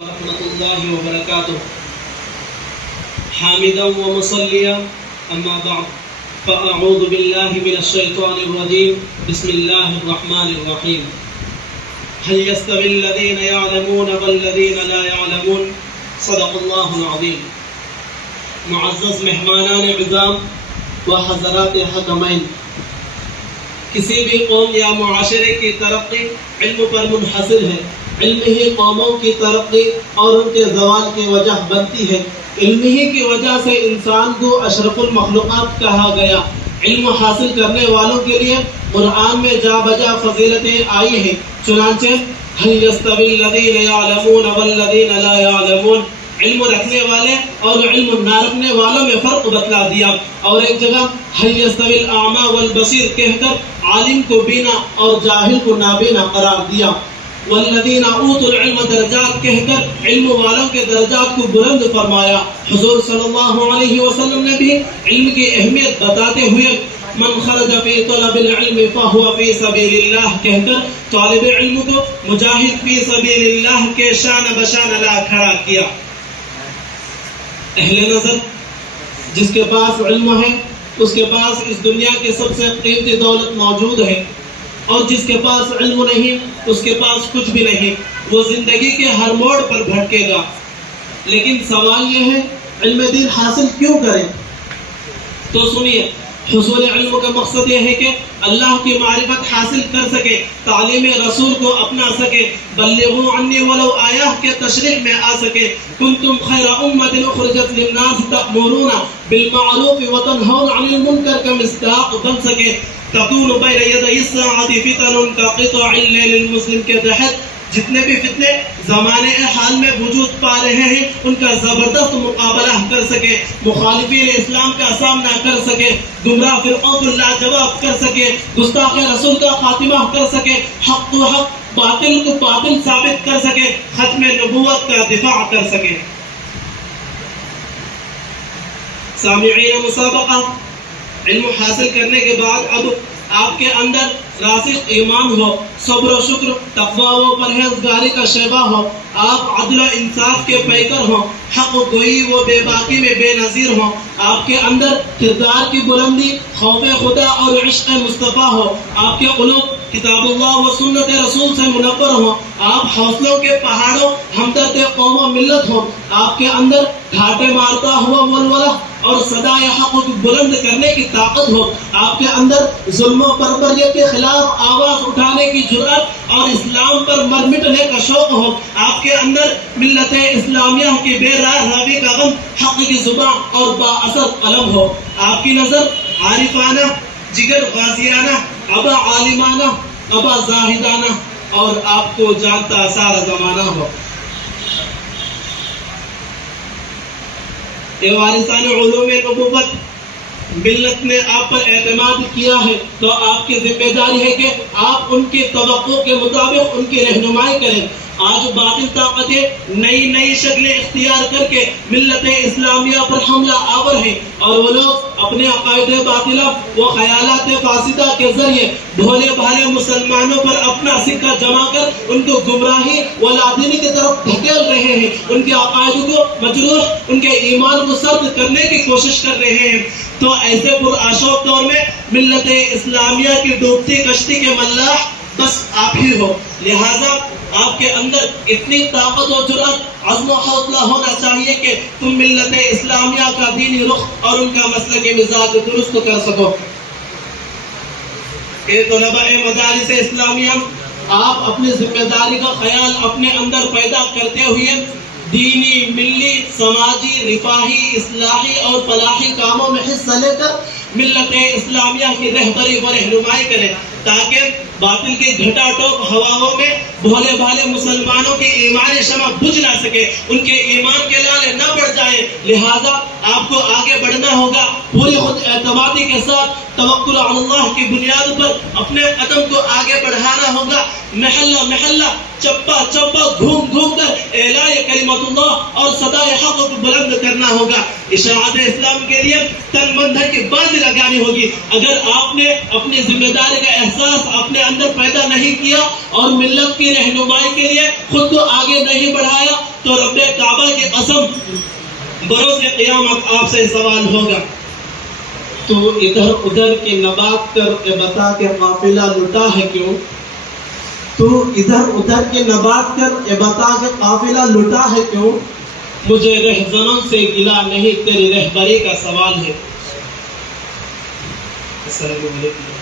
ورحمة الله وبركاته حامدا ومصليا أما بعد فأعوذ بالله من الشيطان الرجيم بسم الله الرحمن الرحيم هل يستوي الذين يعلمون والذين لا يعلمون صدق الله العظيم. معزز مہمانان عظام و حضرات حکمین، کسی بھی قوم یا معاشرے کی ترقی علم پر منحصر ہے. علم ہی قوموں کی ترقی اور ان کے زوال کی وجہ بنتی ہے. علم ہی کی وجہ سے انسان کو اشرف المخلوقات کہا گیا. علم حاصل کرنے والوں کے لیے قرآن میں جا بجا فضیلتیں آئی ہیں. چنانچہ هل يستوي الذين يعلمون والذين لا يعلمون، علم رکھنے والے اور علم نہ رکھنے والوں میں فرق بتلا دیا. اور ایک جگہ هل يستوي الاعمى والبصير کہہ کر عالم کو بینا اور جاہل کو نابینا قرار دیا. والذین اوتوا العلم درجات کہہ کر علم والوں کے درجات کو بلند فرمایا. حضور صلی اللہ علیہ وسلم نے بھی علم کی اہمیت بتاتے ہوئے من خرج فی طلب العلم فهو فی سبیل اللہ کہہ کر طالب علم کو مجاہد فی سبیل اللہ کے شان بشان لا کھڑا کیا. اہل نظر جس کے پاس علم ہے اس کے پاس اس دنیا کی سب سے قیمتی دولت موجود ہے، اور جس کے پاس علم نہیں اس کے پاس کچھ بھی نہیں. وہ زندگی کے ہر موڑ پر بھٹکے گا. لیکن سوال یہ ہے علم دین حاصل کیوں کریں؟ تو سنیے، حصول علم کا مقصد یہ ہے کہ اللہ کی معرفت حاصل کر سکے، تعلیم رسول کو اپنا سکے، بلغوا عنی ولو آیہ کے تشریح میں آ سکے. کنتم خیر امت اخرجت للناس تأمرون بالمعروف وتنہون عن المنکر کا مصداق بن سکے. تکون بین یدی الساعۃ فتن کقطع اللیل المظلم کے تحت جتنے بھی فتنے زمانے حال میں وجود پا رہے ہیں ان کا زبردست مقابلہ کر سکے، مخالفین اسلام کا سامنا کر سکے، گمراہ فرقوں کو لاجواب کر سکے، گستاخ رسول کا خاتمہ کر سکے، حق کو حق باطل کو باطل ثابت کر سکے، ختم نبوت کا دفاع کر سکے. سامعین مسابقہ، علم حاصل کرنے کے بعد اب آپ کے اندر راسخ ایمان ہو، صبر و شکر، تقوی و پرہیزگاری کا شیبہ ہو، آپ عدل و انصاف کے پیکر ہوں، حق گوئی و بے باکی میں بے نظیر ہوں، آپ کے اندر کردار کی بلندی، خوف خدا اور عشق مصطفیٰ ہو، آپ کے قلوب کتاب اللہ و سنت رسول سے منور ہوں، آپ حوصلوں کے پہاڑوں ہمدرد قوم و ملت ہوں، آپ کے اندر گھاٹے مارتا ہوا ولولہ اور صدائے حق کو بلند کرنے کی طاقت ہو، آپ کے اندر ظلم و بربریت کے خلاف آواز اٹھانے کی جرأت اور اسلام پر مر مٹنے کا شوق ہو، آپ کے اندر ملت اسلامیہ کی بے راہ روی کا غم، حق کی زبان اور با اثر قلم ہو، آپ کی نظر عارفانہ، جگر غازیانہ، ابا عالمانہ، ابا زاہدانہ اور آپ کو جانتا سارا زمانہ ہو. اے وارثان علوم نبوت، ملت نے آپ پر اعتماد کیا ہے تو آپ کی ذمہ داری ہے کہ آپ ان کی توقع کے مطابق ان کی رہنمائی کریں. آج باطل طاقتیں نئی شکلیں اختیار کر کے ملت اسلامیہ پر حملہ آور ہیں، اور وہ لوگ اپنے عقائد باطلہ و خیالات فاسدہ کے ذریعے بھولے بھالے مسلمانوں پر اپنا سکہ جما کر ان کو گمراہی و لادینی کی طرف دھکیل رہے ہیں، ان کے عقائد کو مجروح، ان کے ایمان کو سرد کرنے کی کوشش کر رہے ہیں. تو ایسے پرآشوب دور میں ملت اسلامیہ کی ڈوبتی کشتی کے ملاح بس آپ ہی ہو. لہذا آپ کے اندر اتنی طاقت و جرأت، عزم و حوصلہ ہونا چاہیے کہ تم ملت اسلامیہ کا دینی رخ اور ان کا مسلک مزاج درست کر سکو. اے طلباء مدارس اسلامیہ، آپ اپنی ذمہ داری کا خیال اپنے اندر پیدا کرتے ہوئے دینی، ملی، سماجی، رفاہی، اصلاحی اور فلاحی کاموں میں حصہ لے کر ملت اسلامیہ کی رہبری و رہنمائی کریں، تاکہ باطل کی گھٹا ٹوپ ہواؤں میں بھولے بھالے مسلمانوں کی ایمانی شمع بجھ نہ سکے، ان کے ایمان کے لالے نہ بڑھ جائیں. لہذا آپ کو آگے بڑھنا ہوگا، پوری خود اعتمادی کے ساتھ توکل علی اللہ کی بنیاد پر اپنے قدم کو آگے بڑھانا ہوگا. محلہ محلہ، چپا چپا گھوم گھوم کر اعلاء کلمت اللہ اور صدائے حق کو بلند کرنا ہوگا. اشاعت اسلام کے لیے تن من دھن کی بازی لگانی ہوگی. اگر آپ نے اپنی ذمہ داری کا احساس اپنے اندر پیدا نہیں کیا اور ملت کی رہنمائی کے لیے خود کو آگے نہیں بڑھایا تو رب کعبہ کی قسم بروز قیامت آپ سے سوال ہوگا. تو ادھر ادھر کی نبات کر بتا کے قافلہ لٹا ہے کیوں؟ تو ادھر ادھر کے نبات کر بتا کے قافلہ لٹا ہے کیوں؟ مجھے رہزنوں سے گلا نہیں، تیری رہبری کا سوال ہے. السلام علیکم.